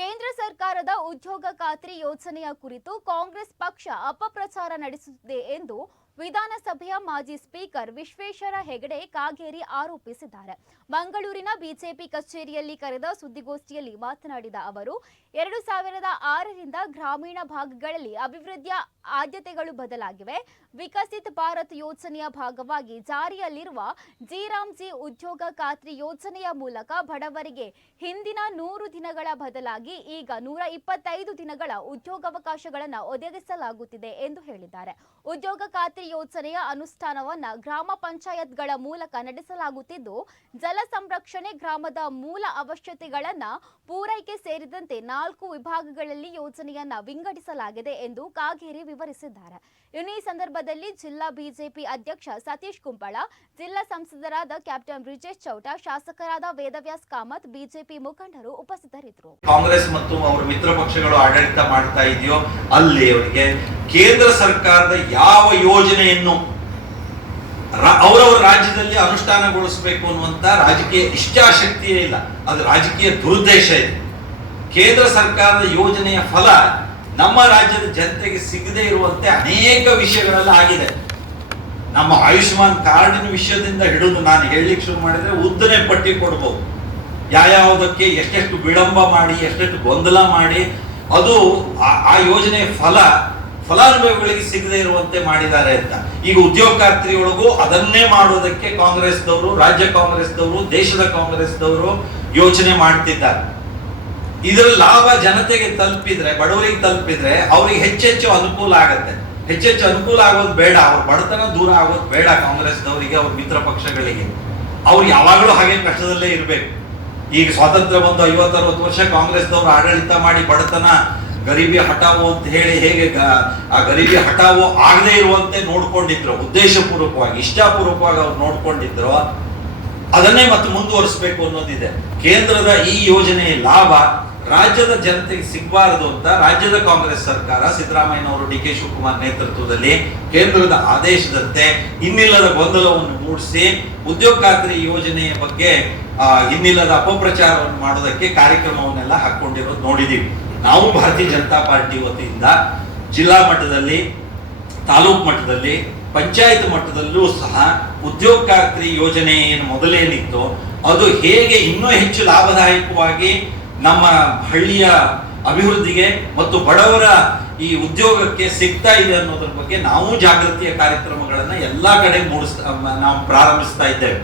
ಕೇಂದ್ರ ಸರ್ಕಾರದ ಉದ್ಯೋಗ ಖಾತ್ರಿ ಯೋಜನೆಯ ಕುರಿತು ಕಾಂಗ್ರೆಸ್ ಪಕ್ಷ ಅಪಪ್ರಚಾರ ನಡೆಸುತ್ತಿದೆ ಎಂದು ವಿಧಾನಸಭೆಯ ಮಾಜಿ ಸ್ಪೀಕರ್ ವಿಶ್ವೇಶ್ವರ ಹೆಗಡೆ ಕಾಗೇರಿ ಆರೋಪಿಸಿದ್ದಾರೆ. ಮಂಗಳೂರಿನ ಬಿಜೆಪಿ ಕಚೇರಿಯಲ್ಲಿ ಕರೆದ ಸುದ್ದಿಗೋಷ್ಠಿಯಲ್ಲಿ ಮಾತನಾಡಿದ ಅವರು 2006ರಿಂದ ಗ್ರಾಮೀಣ ಭಾಗಗಳಲ್ಲಿ ಅಭಿವೃದ್ಧಿಯ ಆದ್ಯತೆಗಳು ಬದಲಾಗಿವೆ. ವಿಕಸಿತ್ ಭಾರತ್ ಯೋಜನೆಯ ಭಾಗವಾಗಿ ಜಾರಿಯಲ್ಲಿರುವ ಜಿ ಉದ್ಯೋಗ ಖಾತ್ರಿ ಯೋಜನೆಯ ಮೂಲಕ ಬಡವರಿಗೆ ಹಿಂದಿನ 100 ದಿನಗಳ ಬದಲಾಗಿ ಈಗ 125 ದಿನಗಳ ಉದ್ಯೋಗಾವಕಾಶಗಳನ್ನು ಒದಗಿಸಲಾಗುತ್ತಿದೆ ಎಂದು ಹೇಳಿದ್ದಾರೆ. ಉದ್ಯೋಗ ಖಾತ್ರಿ ಯೋಜನೆಯ ಅನುಷ್ಠಾನವನ್ನ ಗ್ರಾಮ ಪಂಚಾಯತ್ಗಳ ಮೂಲಕ ನಡೆಸಲಾಗುತ್ತಿದ್ದು, ಜಲ ಸಂರಕ್ಷಣೆ, ಗ್ರಾಮದ ಮೂಲ ಅವಶ್ಯಕತೆಗಳನ್ನ ಪೂರೈಕೆ ಸೇರಿದಂತೆ 4 ವಿಭಾಗಗಳಲ್ಲಿ ಯೋಜನೆಯನ್ನ ವಿಂಗಡಿಸಲಾಗಿದೆ ಎಂದು ಕಾಗೇರಿ ವಿವರಿಸಿದ್ದಾರೆ. ಇನ್ನು ಈ ಸಂದರ್ಭದಲ್ಲಿ ಜಿಲ್ಲಾ ಬಿಜೆಪಿ ಅಧ್ಯಕ್ಷ ಸತೀಶ್ ಕುಂಪಳ, ಜಿಲ್ಲಾ ಸಂಸದರಾದ ಕ್ಯಾಪ್ಟನ್ ಬ್ರಿಜೇಶ್ ಚೌಟ, ಶಾಸಕರಾದ ವೇದವ್ಯಾಸ್ ಕಾಮತ್, ಬಿಜೆಪಿ ಮುಖಂಡರು ಉಪಸ್ಥಿತರಿದ್ದರು. ಕಾಂಗ್ರೆಸ್ ಮತ್ತು ಅವರ ಮಿತ್ರ ಪಕ್ಷಗಳು ಆಡಳಿತ ಮಾಡ್ತಾ ಇದೆಯೋ ಅಲ್ಲಿ ಅವರಿಗೆ ಕೇಂದ್ರ ಸರ್ಕಾರದ ಯಾವ ಯೋಜನೆಯನ್ನು ಅವರವರ ರಾಜ್ಯದಲ್ಲಿ ಅನುಷ್ಠಾನಗೊಳಿಸಬೇಕು ಅನ್ನುವಂತ ರಾಜಕೀಯ ಇಚ್ಛಾಶಕ್ತಿಯೇ ಇಲ್ಲ. ಅದು ರಾಜಕೀಯ ದುರುದ್ದೇಶ ಇದೆ. ಕೇಂದ್ರ ಸರ್ಕಾರದ ಯೋಜನೆಯ ಫಲ ನಮ್ಮ ರಾಜ್ಯದ ಜನತೆಗೆ ಸಿಗದೇ ಇರುವಂತೆ ಅನೇಕ ವಿಷಯಗಳೆಲ್ಲ ಆಗಿದೆ. ನಮ್ಮ ಆಯುಷ್ಮಾನ್ ಕಾರ್ಡಿನ ವಿಷಯದಿಂದ ಹಿಡಿದು ನಾನು ಹೇಳಲಿಕ್ಕೆ ಶುರು ಮಾಡಿದ್ರೆ ಉದ್ದನೆ ಪಟ್ಟಿ ಕೊಡಬಹುದು. ಯಾವ್ಯಾವುದಕ್ಕೆ ಎಷ್ಟೆಷ್ಟು ವಿಳಂಬ ಮಾಡಿ, ಎಷ್ಟೆಷ್ಟು ಗೊಂದಲ ಮಾಡಿ ಅದು ಆ ಯೋಜನೆಯ ಫಲಾನುಭವಿಗಳಿಗೆ ಸಿಗದೇ ಇರುವಂತೆ ಮಾಡಿದ್ದಾರೆ ಅಂತ. ಈಗ ಉದ್ಯೋಗ ಖಾತ್ರಿ ಒಳಗೂ ಅದನ್ನೇ ಮಾಡೋದಕ್ಕೆ ಕಾಂಗ್ರೆಸ್ದವರು, ರಾಜ್ಯ ಕಾಂಗ್ರೆಸ್ದವರು, ದೇಶದ ಕಾಂಗ್ರೆಸ್ದವರು ಯೋಚನೆ ಮಾಡ್ತಿದ್ದಾರೆ. ಇದರ ಲಾಭ ಜನತೆಗೆ ತಲುಪಿದ್ರೆ, ಬಡವರಿಗೆ ತಲುಪಿದ್ರೆ ಅವ್ರಿಗೆ ಹೆಚ್ಚೆಚ್ಚು ಅನುಕೂಲ ಆಗತ್ತೆ. ಹೆಚ್ಚೆಚ್ಚು ಅನುಕೂಲ ಆಗೋದು ಬೇಡ, ಅವ್ರ ಬಡತನ ದೂರ ಆಗೋದು ಬೇಡ. ಕಾಂಗ್ರೆಸ್ದವರಿಗೆ, ಅವ್ರ ಮಿತ್ರ ಪಕ್ಷಗಳಿಗೆ ಅವ್ರು ಯಾವಾಗಲೂ ಹಾಗೆ ಕಷ್ಟದಲ್ಲೇ ಇರಬೇಕು. ಈಗ ಸ್ವಾತಂತ್ರ್ಯ ಬಂದು 50-60 ವರ್ಷ ಕಾಂಗ್ರೆಸ್ದವರು ಆಡಳಿತ ಮಾಡಿ ಬಡತನ, ಗರೀಬಿ ಹಟಾವೋ ಅಂತ ಹೇಳಿ ಹೇಗೆ ಆ ಗರೀಬಿ ಹಟಾವೋ ಆಗದೆ ಇರುವಂತೆ ನೋಡ್ಕೊಂಡಿದ್ರು, ಉದ್ದೇಶಪೂರ್ವಕವಾಗಿ, ಇಷ್ಟಪೂರ್ವಕವಾಗಿ ಅವ್ರು ನೋಡ್ಕೊಂಡಿದ್ರು. ಅದನ್ನೇ ಮತ್ತೆ ಮುಂದುವರಿಸಬೇಕು ಅನ್ನೋದಿದೆ. ಕೇಂದ್ರದ ಈ ಯೋಜನೆಯ ಲಾಭ ರಾಜ್ಯದ ಜನತೆಗೆ ಸಿಗಬಾರದು ಅಂತ ರಾಜ್ಯದ ಕಾಂಗ್ರೆಸ್ ಸರ್ಕಾರ, ಸಿದ್ದರಾಮಯ್ಯನವರು, ಡಿ ಕೆ ಶಿವಕುಮಾರ್ ನೇತೃತ್ವದಲ್ಲಿ ಕೇಂದ್ರದ ಆದೇಶದಂತೆ ಇನ್ನಿಲ್ಲದ ಗೊಂದಲವನ್ನು ಮೂಡಿಸಿ ಉದ್ಯೋಗ ಖಾತ್ರಿ ಯೋಜನೆಯ ಬಗ್ಗೆ ಇನ್ನಿಲ್ಲದ ಅಪಪ್ರಚಾರವನ್ನು ಮಾಡೋದಕ್ಕೆ ಕಾರ್ಯಕ್ರಮವನ್ನೆಲ್ಲ ಹಾಕೊಂಡಿರೋದು ನೋಡಿದೀವಿ. ನಾವು ಭಾರತೀಯ ಜನತಾ ಪಾರ್ಟಿ ವತಿಯಿಂದ ಜಿಲ್ಲಾ ಮಟ್ಟದಲ್ಲಿ, ತಾಲೂಕು ಮಟ್ಟದಲ್ಲಿ, ಪಂಚಾಯತ್ ಮಟ್ಟದಲ್ಲೂ ಸಹ ಉದ್ಯೋಗ ಖಾತ್ರಿ ಯೋಜನೆ ಏನು ಮೊದಲೇನಿತ್ತು ಅದು ಹೇಗೆ ಇನ್ನೂ ಹೆಚ್ಚು ಲಾಭದಾಯಕವಾಗಿ ನಮ್ಮ ಹಳ್ಳಿಯ ಅಭಿವೃದ್ಧಿಗೆ ಮತ್ತು ಬಡವರ ಈ ಉದ್ಯೋಗಕ್ಕೆ ಸಿಗ್ತಾ ಇದೆ ಅನ್ನೋದ್ರ ಬಗ್ಗೆ ನಾವು ಜಾಗೃತಿಯ ಕಾರ್ಯಕ್ರಮಗಳನ್ನ ಎಲ್ಲಾ ಕಡೆ ನಾವು ಪ್ರಾರಂಭಿಸ್ತಾ ಇದ್ದೇವೆ.